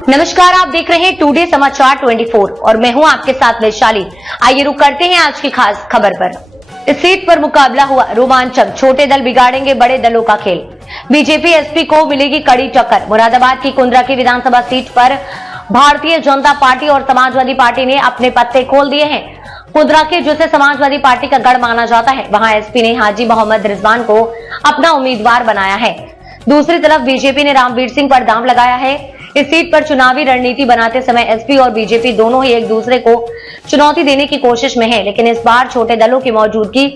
नमस्कार, आप देख रहे हैं टुडे समाचार 24 और मैं हूं आपके साथ वैशाली। आइए रुक करते हैं आज की खास खबर पर। इस सीट पर मुकाबला हुआ रोमांचक, छोटे दल बिगाड़ेंगे बड़े दलों का खेल। बीजेपी एसपी को मिलेगी कड़ी टक्कर। मुरादाबाद की कुंद्राकी विधानसभा सीट पर भारतीय जनता पार्टी और समाजवादी पार्टी ने अपने पत्ते खोल दिए हैं। कुंद्राकी, जिसे समाजवादी पार्टी का गढ़ माना जाता है, वहां एसपी ने हाजी मोहम्मद रिजवान को अपना उम्मीदवार बनाया है। दूसरी तरफ बीजेपी ने रामवीर सिंह पर दांव लगाया है। इस सीट पर चुनावी रणनीति बनाते समय एसपी और बीजेपी दोनों ही एक दूसरे को चुनौती देने की कोशिश में हैं, लेकिन इस बार छोटे दलों की मौजूदगी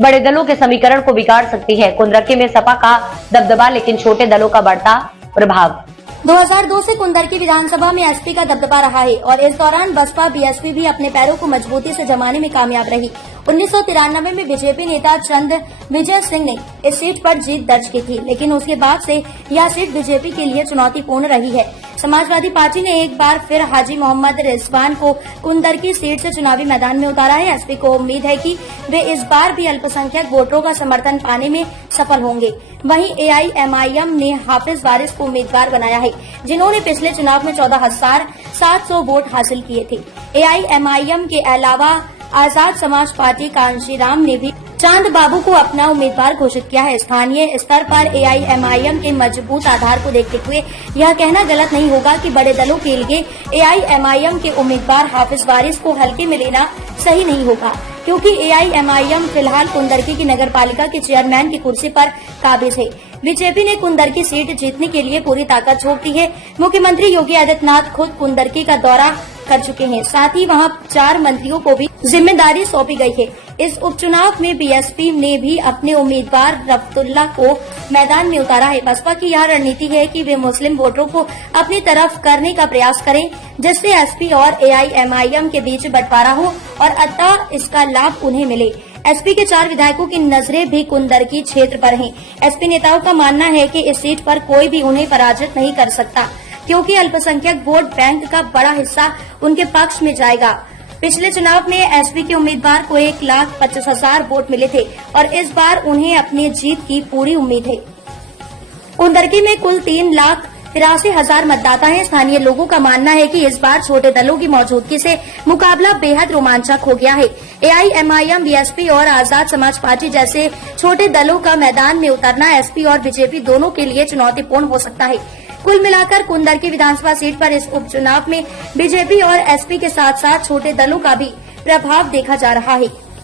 बड़े दलों के समीकरण को बिगाड़ सकती है। कुंद्राकी में सपा का दबदबा, लेकिन छोटे दलों का बढ़ता प्रभाव। 2002 से कुंद्राकी विधानसभा में एसपी का दबदबा रहा है और इस दौरान बसपा बीएसपी भी अपने पैरों को मजबूती से जमाने में कामयाब रही। 1993 में बीजेपी नेता चंद विजय सिंह ने इस सीट पर जीत दर्ज की थी, लेकिन उसके बाद से यह सीट बीजेपी के लिए चुनौतीपूर्ण रही है। समाजवादी पार्टी ने एक बार फिर हाजी मोहम्मद रिजवान को कुंद्राकी सीट से चुनावी मैदान में उतारा है। एसपी को उम्मीद है कि वे इस बार भी अल्पसंख्यक वोटरों का समर्थन पाने में सफल होंगे। वहीं एआईएमआईएम ने हाफिज वारिस को उम्मीदवार बनाया है, जिन्होंने पिछले चुनाव में 14,700 वोट हासिल किए थे। एआईएमआईएम के अलावा आजाद समाज पार्टी कांशीराम ने भी चांद बाबू को अपना उम्मीदवार घोषित किया है। स्थानीय स्तर पर एआईएमआईएम के मजबूत आधार को देखते हुए यह कहना गलत नहीं होगा कि बड़े दलों के लिए एआईएमआईएम के उम्मीदवार हाफिज वारिस को हल्के में लेना सही नहीं होगा, क्योंकि एआईएमआईएम फिलहाल कुंद्राकी की नगर पालिका के चेयरमैन की कुर्सी पर काबिज है। बीजेपी ने कुंद्राकी सीट जीतने के लिए पूरी ताकत झोंक दी है। मुख्यमंत्री योगी आदित्यनाथ खुद कुंद्राकी का दौरा कर चुके हैं, साथ ही वहां 4 मंत्रियों को भी जिम्मेदारी सौंपी गई है। इस उपचुनाव में बीएसपी ने भी अपने उम्मीदवार रफ्तुल्ला को मैदान में उतारा है। बसपा की यह रणनीति है कि वे मुस्लिम वोटरों को अपनी तरफ करने का प्रयास करें, जिससे एसपी और एआईएमआईएम के बीच बंटवारा हो और अतः इसका लाभ उन्हें मिले। एसपी के 4 विधायकों की नजरें भी कुंद्राकी क्षेत्र पर हैं। एसपी नेताओं का मानना है कि इस सीट पर कोई भी उन्हें पराजित नहीं कर सकता, क्योंकि अल्पसंख्यक वोट बैंक का बड़ा हिस्सा उनके पक्ष में जाएगा। पिछले चुनाव में एसपी के उम्मीदवार को 1,25,000 वोट मिले थे और इस बार उन्हें अपनी जीत की पूरी उम्मीद है। कुंद्राकी में कुल 3,83,000 मतदाता हैं। स्थानीय लोगों का मानना है कि इस बार छोटे दलों की मौजूदगी से मुकाबला बेहद रोमांचक हो गया है। एआईएमआईएम, बीएसपी और आजाद समाज पार्टी जैसे छोटे दलों का मैदान में उतरना एसपी और बीजेपी दोनों के लिए चुनौतीपूर्ण हो सकता है। कुल मिलाकर कुंद्राकी विधानसभा सीट पर इस उपचुनाव में बीजेपी और एसपी के साथ साथ छोटे दलों का भी प्रभाव देखा जा रहा है।